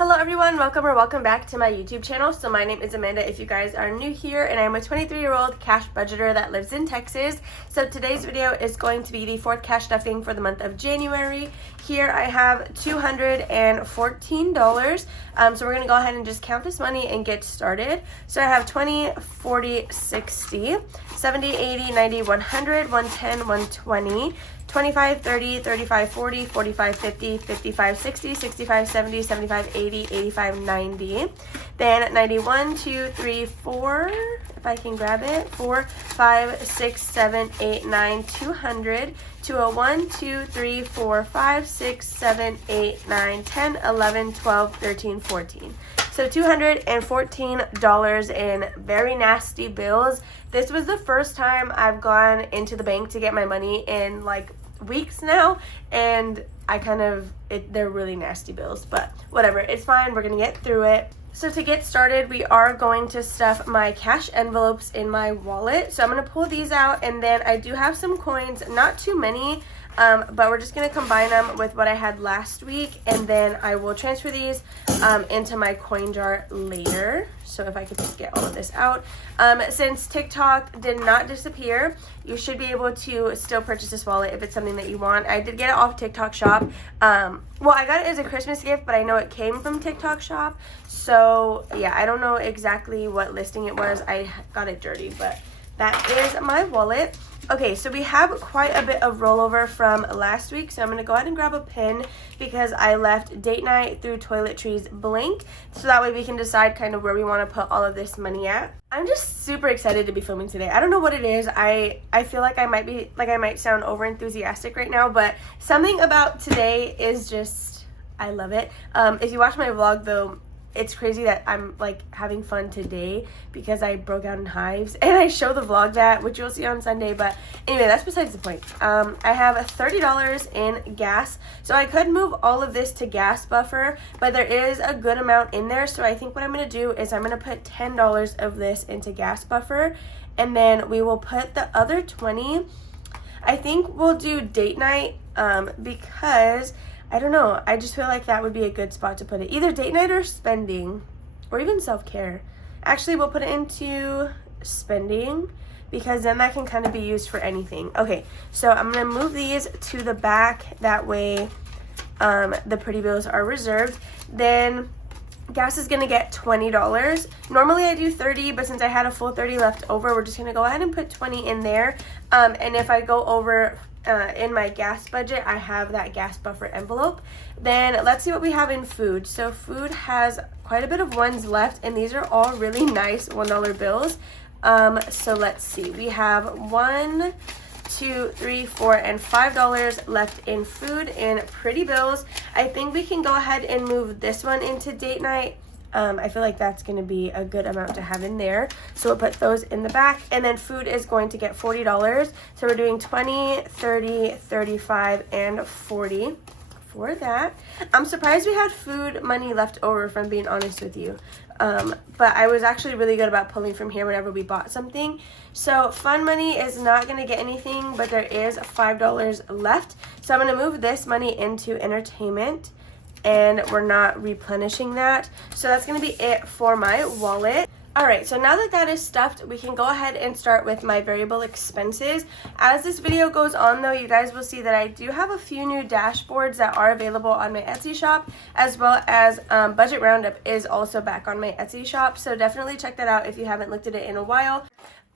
Hello everyone, welcome back to my YouTube channel. So my name is Amanda if you guys are new here, and I'm a 23-year-old cash budgeter that lives in Texas. So today's video is going to be the fourth cash stuffing for the month of January. Here I have $214. So we're going to go ahead and just count this money and get started. So I have 20, 40, 60, 70, 80, 90, 100, 110, 120, 25, 30, 35, 40, 45, 50, 55, 60, 65, 70, 75, 80, 85, 90. Then 91, 2, 3, 4, if I can grab it, 4, 5, 6, 7, 8, 9, 200, 201, 2, 3, 4, 5, 6, 7, 8, 9, 10, 11, 12, 13, 14. So $214 in very nasty bills. This was the first time I've gone into the bank to get my money in like weeks now, and they're really nasty bills, but whatever, it's fine, we're gonna get through it. So to get started, we are going to stuff my cash envelopes in my wallet. So I'm going to pull these out, and then I do have some coins, not too many, but we're just going to combine them with what I had last week, and then I will transfer these into my coin jar later. So if I could just get all of this out. Since TikTok did not disappear, you should be able to still purchase this wallet if it's something that you want. I did get it off TikTok shop. Well, I got it as a Christmas gift, but I know it came from TikTok shop. So yeah, I don't know exactly what listing it was. I got it dirty, but that is my wallet. Okay, so we have quite a bit of rollover from last week, so I'm going to go ahead and grab a pen because I left date night through toiletries blank, so that way we can decide kind of where we want to put all of this money at. I'm just super excited to be filming today. I don't know what it is. I feel like I might sound over enthusiastic right now, but something about today is just, I love it. If you watch my vlog though, it's crazy that I'm like having fun today because I broke out in hives, and I show the vlog that, which you'll see on Sunday, but anyway, that's besides the point. I have $30 in gas, so I could move all of this to gas buffer, but there is a good amount in there, so I think what I'm going to do is I'm going to put $10 of this into gas buffer, and then we will put the other 20, I think we'll do date night, because I don't know, I just feel like that would be a good spot to put it. Either date night or spending, or even self-care. Actually, we'll put it into spending because then that can kind of be used for anything. Okay, so I'm going to move these to the back. That way the pretty bills are reserved. Then gas is going to get $20. Normally I do 30, but since I had a full 30 left over, we're just going to go ahead and put 20 in there. And if I go over in my gas budget, I have that gas buffer envelope. Then let's see what we have in food. So food has quite a bit of ones left, and these are all really nice $1 bills. So let's see, we have $1, 2, 3, 4, and $5 left in food and pretty bills. I think we can go ahead and move this one into date night. I feel like that's going to be a good amount to have in there. So we'll put those in the back. And then food is going to get $40. So we're doing 20, 30, 35, and 40 for that. I'm surprised we had food money left over, if I'm being honest with you. But I was actually really good about pulling from here whenever we bought something. So fun money is not going to get anything, but there is $5 left. So I'm going to move this money into entertainment, and we're not replenishing that. So that's going to be it for my wallet. Alright, so now that that is stuffed, we can go ahead and start with my variable expenses. As this video goes on though, you guys will see that I do have a few new dashboards that are available on my Etsy shop, as well as Budget Roundup is also back on my Etsy shop. So definitely check that out if you haven't looked at it in a while.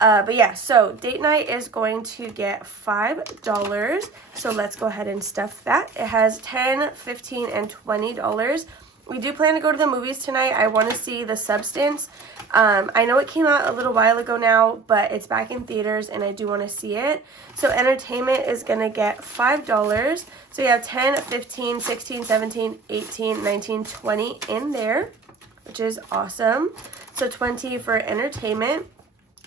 But yeah, so date night is going to get $5. So let's go ahead and stuff that. It has $10, $15, and $20. We do plan to go to the movies tonight. I want to see The Substance. I know it came out a little while ago now, but it's back in theaters and I do want to see it. So entertainment is going to get $5. So you have 10, 15, 16, 17, 18, 19, 20 in there, which is awesome. So 20 for entertainment.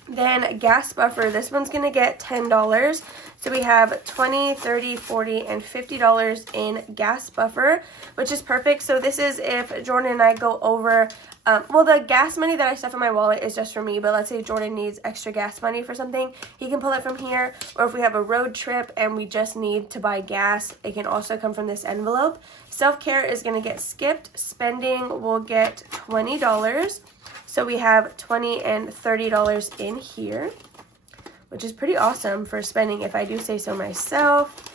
Then gas buffer, this one's going to get $10. So we have $20, $30, $40, and $50 in gas buffer, which is perfect. So this is if Jordan and I go over, well, the gas money that I stuff in my wallet is just for me, but let's say Jordan needs extra gas money for something, he can pull it from here. Or if we have a road trip and we just need to buy gas, it can also come from this envelope. Self-care is going to get skipped. Spending will get $20. So we have $20 and $30 in here, which is pretty awesome for spending if I do say so myself.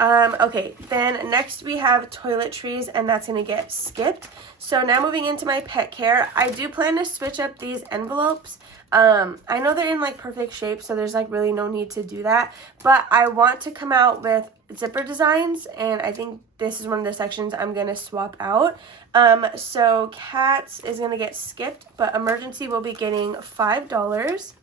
Okay, then next we have toiletries, and that's going to get skipped. So now moving into my pet care, I do plan to switch up these envelopes. I know they're in like perfect shape, so there's like really no need to do that, but I want to come out with zipper designs, and I think this is one of the sections I'm going to swap out. So cats is going to get skipped, but emergency will be getting $5.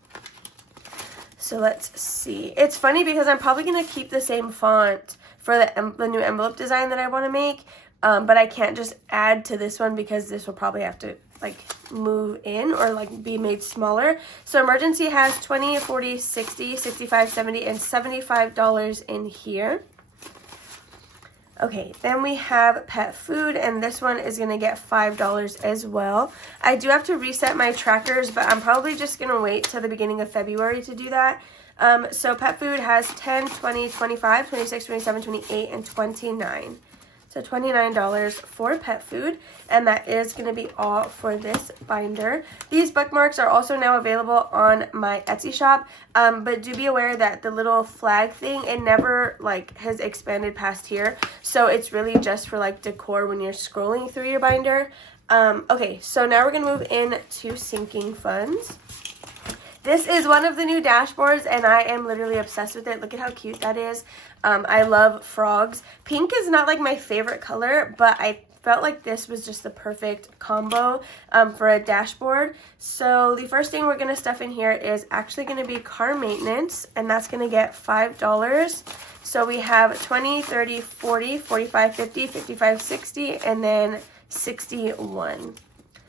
So let's see. It's funny because I'm probably going to keep the same font for the new envelope design that I want to make, but I can't just add to this one because this will probably have to like move in or like be made smaller. So emergency has $20, $40, $60, $65, $70, and $75 in here. Okay, then we have pet food, and this one is going to get $5 as well. I do have to reset my trackers, but I'm probably just going to wait till the beginning of February to do that. So pet food has 10, 20, 25, 26, 27, 28, and 29. So $29 for pet food, and that is going to be all for this binder. These bookmarks are also now available on my Etsy shop, but do be aware that the little flag thing, it never like has expanded past here, so it's really just for like decor when you're scrolling through your binder. Okay, so now we're going to move into sinking funds. This is one of the new dashboards, and I am literally obsessed with it. Look at how cute that is. I love frogs. Pink is not like my favorite color, but I felt like this was just the perfect combo for a dashboard. So the first thing we're going to stuff in here is actually going to be car maintenance, and that's going to get $5. So we have 20, 30, 40, 45, 50, 55, 60, and then 61.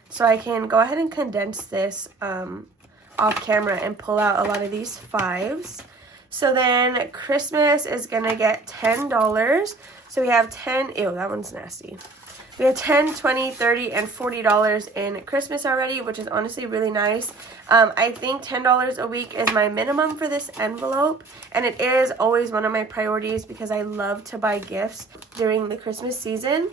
So I can go ahead and condense this off camera and pull out a lot of these fives. So then Christmas is gonna get $10. So we have 10, ew, that one's nasty. We have 10, 20, 30, and $40 in Christmas already, which is honestly really nice. I think $10 a week is my minimum for this envelope, and it is always one of my priorities because I love to buy gifts during the Christmas season.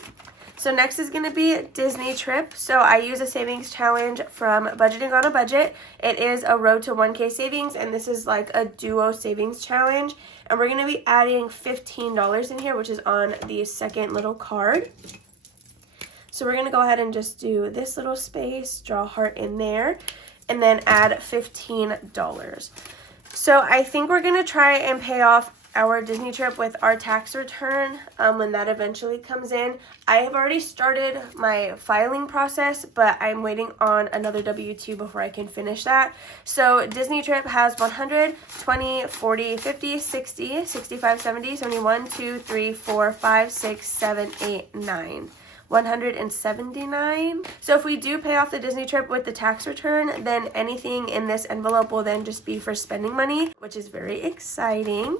So next is going to be Disney trip. So I use a savings challenge from Budgeting on a Budget. It is a road to 1K savings, and this is like a duo savings challenge. And we're going to be adding $15 in here, which is on the second little card. So we're going to go ahead and just do this little space, draw a heart in there, and then add $15. So I think we're going to try and pay off our Disney trip with our tax return when that eventually comes in. I have already started my filing process, but I'm waiting on another W-2 before I can finish that. So Disney trip has 100, 20, 40, 50, 60, 65, 70, 71, 2, 3, 4, 5, 6, 7, 8, 9. 179. So if we do pay off the Disney trip with the tax return, then anything in this envelope will then just be for spending money, which is very exciting.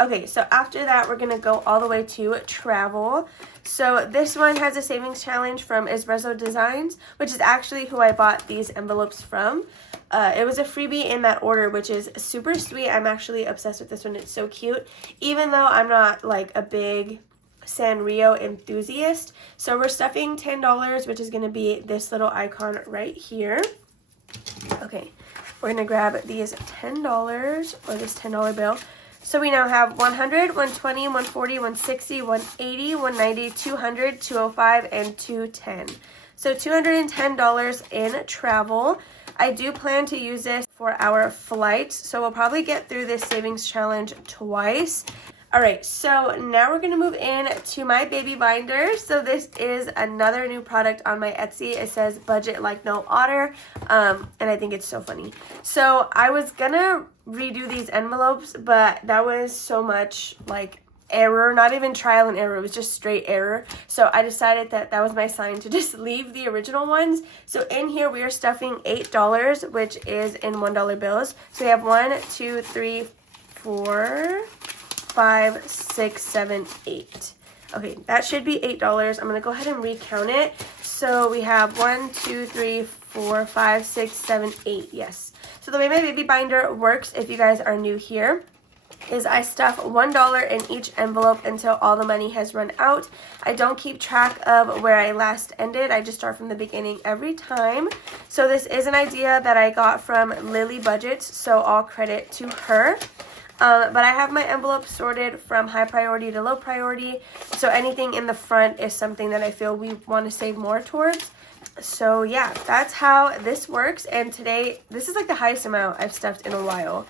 Okay, so after that, we're gonna go all the way to travel. So this one has a savings challenge from Espresso Designs, which is actually who I bought these envelopes from. It was a freebie in that order, which is super sweet. I'm actually obsessed with this one. It's so cute, even though I'm not like a big Sanrio enthusiast. So we're stuffing $10, which is going to be this little icon right here. Okay, we're going to grab these $10 or this $10 bill. So we now have 100, 120, 140, 160, 180, 190, 200, 205, and 210. So $210 in travel. I do plan to use this for our flights, so we'll probably get through this savings challenge twice. All right, so now we're going to move in to my baby binder. So this is another new product on my Etsy. It says budget like no otter, and I think it's so funny. So I was going to redo these envelopes, but that was so much like error, not even trial and error, it was just straight error. So I decided that that was my sign to just leave the original ones. So in here we are stuffing $8, which is in $1 bills. So we have 1, 2, 3, 4, 5, 6, 7, 8. Okay, that should be $8. I'm gonna go ahead and recount it. So we have 1, 2, 3, 4, 5, 6, 7, 8. Yes. So the way my baby binder works, if you guys are new here, is I stuff $1 in each envelope until all the money has run out. I don't keep track of where I last ended. I just start from the beginning every time. So this is an idea that I got from Lily Budgets, so all credit to her. But I have my envelopes sorted from high priority to low priority. So anything in the front is something that I feel we want to save more towards. So yeah, that's how this works. And today, this is like the highest amount I've stuffed in a while.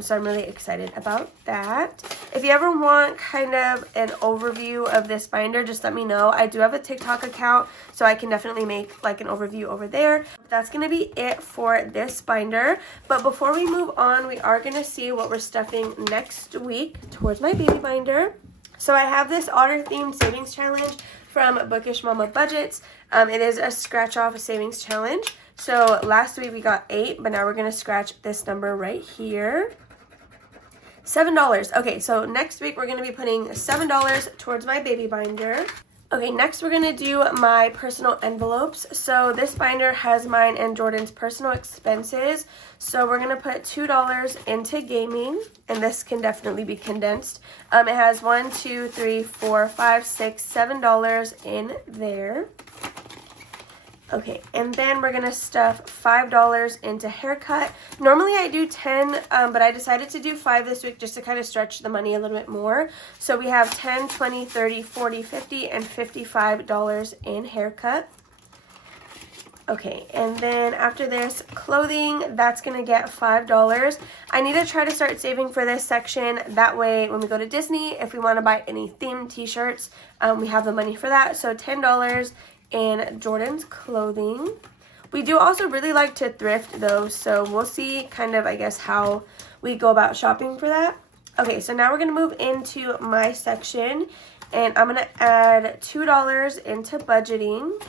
So I'm really excited about that. If you ever want kind of an overview of this binder, just let me know. I do have a TikTok account, so I can definitely make like an overview over there. That's going to be it for this binder. But before we move on, we are going to see what we're stuffing next week towards my baby binder. So I have this otter-themed savings challenge from Bookish Mama Budgets. It is a scratch-off savings challenge. So last week we got 8, but now we're going to scratch this number right here. $7. Okay, so next week we're going to be putting $7 towards my baby binder. Okay, next we're going to do my personal envelopes. So this binder has mine and Jordan's personal expenses. So we're going to put $2 into gaming, and this can definitely be condensed. It has $1, 2, 3, 4, 5, 6, $7 in there. Okay, and then we're going to stuff $5 into haircut. Normally I do 10, but I decided to do 5 this week just to kind of stretch the money a little bit more. So we have 10, 20, 30, 40, 50, and $55 in haircut. Okay, and then after this, clothing, that's going to get $5. I need to try to start saving for this section. That way, when we go to Disney, if we want to buy any themed t-shirts, we have the money for that. So $10 in Jordan's clothing. We do also really like to thrift though, so we'll see kind of, I guess, how we go about shopping for that. Okay, so now we're going to move into my section, and I'm going to add $2 into budgeting.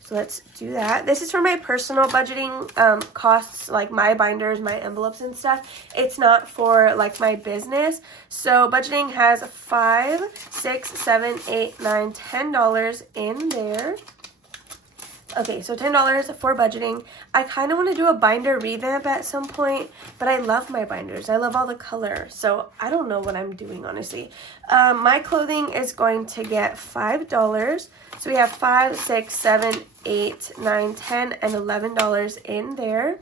So let's do that. This is for my personal budgeting costs, like my binders, my envelopes and stuff. It's not for like my business. So budgeting has $5, $6, $7, $8, $9, $10 in there. Okay, so $10 for budgeting. I kind of want to do a binder revamp at some point, but I love my binders. I love all the color, so I don't know what I'm doing, honestly. My clothing is going to get $5. So we have 5, 6, 7, 8, 9, 10, and $11 in there.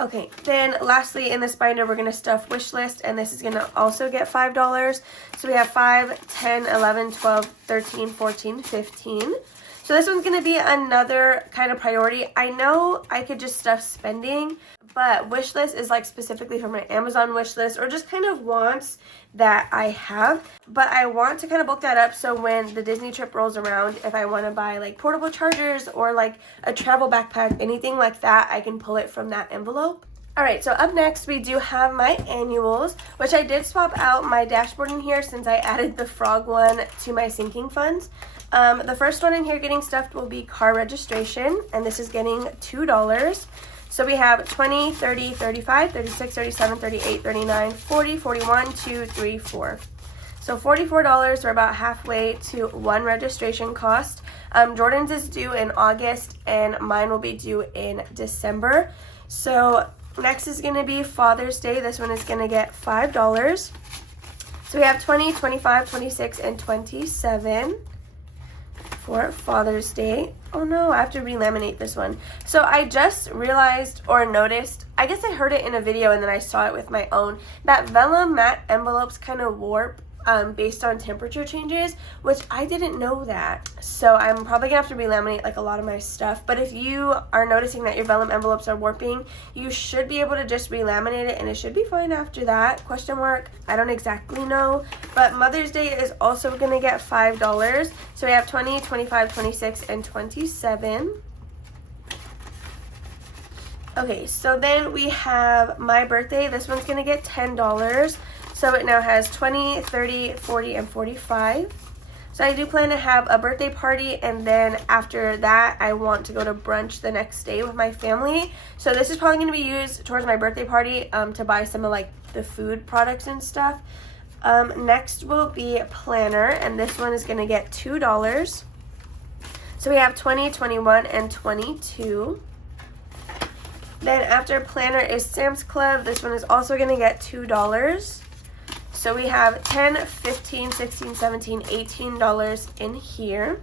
Okay, then lastly in this binder we're going to stuff wish list, and this is going to also get $5. So we have 5, 10, 11, 12, 13, 14, 15. So this one's going to be another kind of priority. I know I could just stuff spending, but wish list is like specifically for my Amazon wish list or just kind of wants that I have. But I want to kind of bulk that up so when the Disney trip rolls around, if I want to buy like portable chargers or like a travel backpack, anything like that, I can pull it from that envelope. Alright, so up next we do have my annuals, which I did swap out my dashboard in here since I added the frog one to my sinking funds. The first one in here getting stuffed will be car registration, and this is getting $2. So we have 20, 30, 35, 36, 37, 38, 39, 40, 41, 2, 3, 4. So $44, we're about halfway to one registration cost. Jordan's is due in August and mine will be due in December. So next is going to be Father's Day. This one is going to get $5. So we have 20, 25, 26, and 27 for Father's Day. Oh no, I have to re-laminate this one. So I just realized or noticed, I guess I heard it in a video and then I saw it with my own, that vellum matte envelopes kind of warp based on temperature changes, which I didn't know that. So I'm probably gonna have to re-laminate like a lot of my stuff. But if you are noticing that your vellum envelopes are warping, you should be able to just re-laminate it and it should be fine after that, question mark. I don't exactly know. But Mother's Day is also gonna get $5. So we have 20, 25, 26, and 27. Okay, so then we have my birthday. This one's gonna get $10. So it now has 20, 30, 40, and 45. So I do plan to have a birthday party, and then after that I want to go to brunch the next day with my family. So this is probably going to be used towards my birthday party to buy some of like the food products and stuff. Next will be planner, and this one is going to get $2. So we have 20, 21, and 22. Then after planner is Sam's Club. This one is also going to get $2. So we have 10, 15, 16, 17, $18 in here.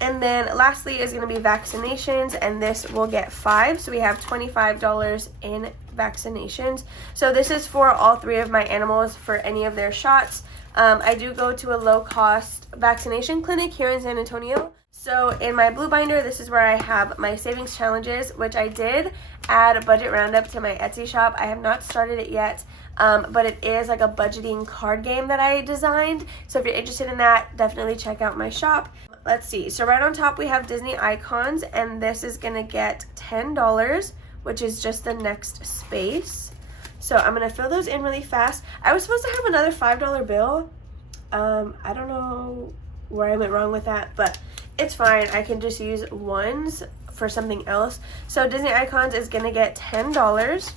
And then lastly is going to be vaccinations, and this will get 5. So we have $25 in vaccinations. So this is for all 3 of my animals for any of their shots. I do go to a low-cost vaccination clinic here in San Antonio. So in my blue binder, this is where I have my savings challenges, which I did add a budget roundup to my Etsy shop. I have not started it yet, but it is like a budgeting card game that I designed. So if you're interested in that, definitely check out my shop. Let's see. So right on top, we have Disney icons, and this is going to get $10, which is just the next space. So I'm going to fill those in really fast. I was supposed to have another $5 bill. I don't know where I went wrong with that, but it's fine. I can just use ones for something else. So Disney icons is going to get $10.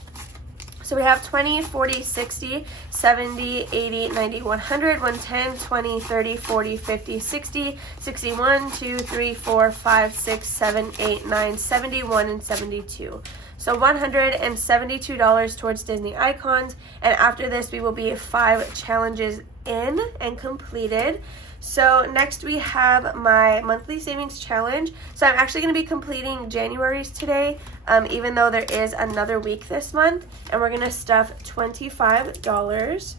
So we have 20, 40, 60, 70, 80, 90, 100, 110, 20, 30, 40, 50, 60, 61, 2, 3, 4, 5, 6, 7, 8, 9, 71, and 72. So $172 towards Disney icons. And after this, we will be 5 challenges in and completed. So next we have my monthly savings challenge. So I'm actually going to be completing January's today, even though there is another week this month. And we're going to stuff $25.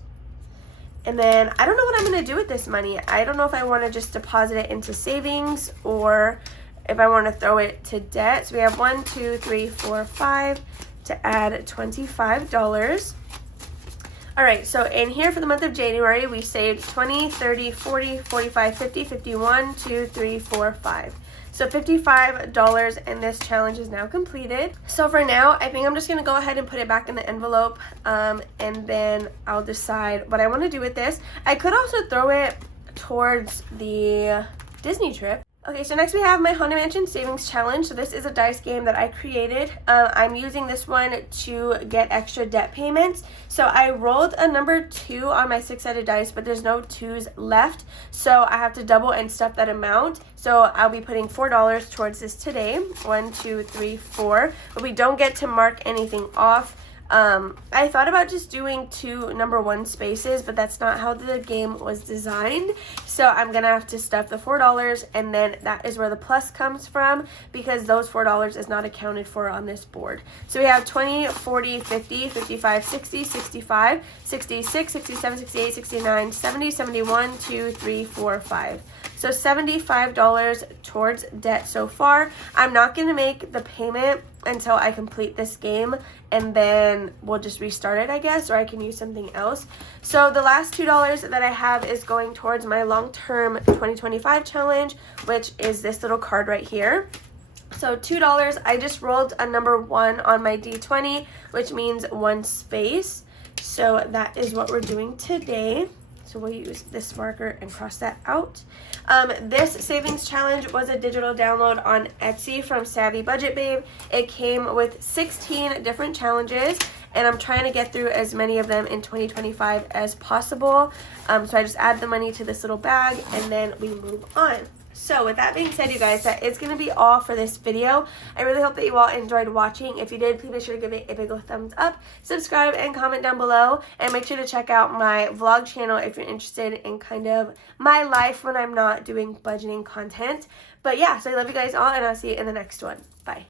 And then I don't know what I'm going to do with this money. I don't know if I want to just deposit it into savings or if I want to throw it to debt. So we have 1, 2, 3, 4, 5 to add $25. All right, so in here for the month of January, we saved 20, 30, 40, 45, 50, 51, 2, 3, 4, 5. So $55, and this challenge is now completed. So for now, I think I'm just gonna go ahead and put it back in the envelope, and then I'll decide what I wanna do with this. I could also throw it towards the Disney trip. Okay, so next we have my Haunted Mansion Savings Challenge. So this is a dice game that I created. I'm using this one to get extra debt payments. So I rolled a number 2 on my 6-sided dice, but there's no 2s left. So I have to double and stuff that amount. So I'll be putting $4 towards this today. 1, 2, 3, 4. But we don't get to mark anything off. I thought about just doing 2 number 1 spaces, but that's not how the game was designed. So I'm gonna have to stuff the $4, and then that is where the plus comes from, because those $4 is not accounted for on this board. So we have 20, 40, 50, 55, 60, 65, 66, 67, 68, 69, 70, 71, 2, 3, 4, 5. So $75 towards debt so far. I'm not gonna make the payment until I complete this game, and then we'll just restart it, I guess, or I can use something else. So the last $2 that I have is going towards my long-term 2025 challenge, which is this little card right here. So $2, I just rolled a number 1 on my D20, which means 1 space. So that is what we're doing today. So we'll use this marker and cross that out. This savings challenge was a digital download on Etsy from Savvy Budget Babe. It came with 16 different challenges, and I'm trying to get through as many of them in 2025 as possible. So I just add the money to this little bag, and then we move on. So with that being said, you guys, that is going to be all for this video. I really hope that you all enjoyed watching. If you did, please make sure to give it a big old thumbs up, subscribe, and comment down below. And make sure to check out my vlog channel if you're interested in kind of my life when I'm not doing budgeting content. But yeah, so I love you guys all, and I'll see you in the next one. Bye.